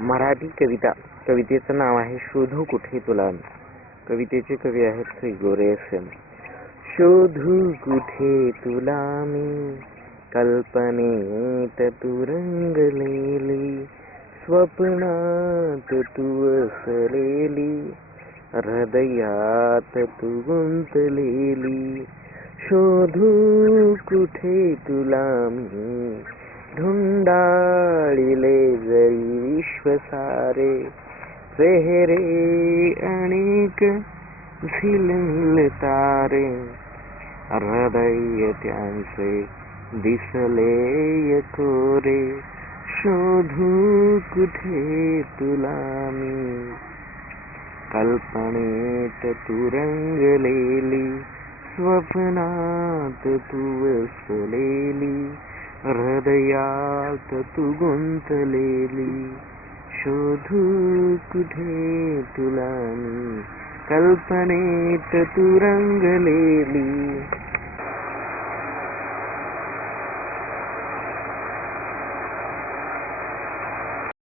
मराठी कविता. कवितेचं नाव आहे शोधू कुठे तुला मी. कवितेचे कवी आहेत श्री गोरे SM. शोधू कुठे तुला मी, कल्पनेत तू रंगलेली, स्वप्नात तू असलेली, हृदयात तू गुंतलेली. शोधू कुठे तुला मी, धुंडाळिले जरी विश्व सारे, चेहरे अनेक झिलमिल तारे, हृदय त्यांचे दिसले कोरे. शोधू कुठे तुला मी, कल्पनेत तू रंगलेली, स्वप्नात तू वसलेली, हृदयात तू गुंतलेली. शोधू कुठे तुला मी, कल्पनेत तू रंगलेली.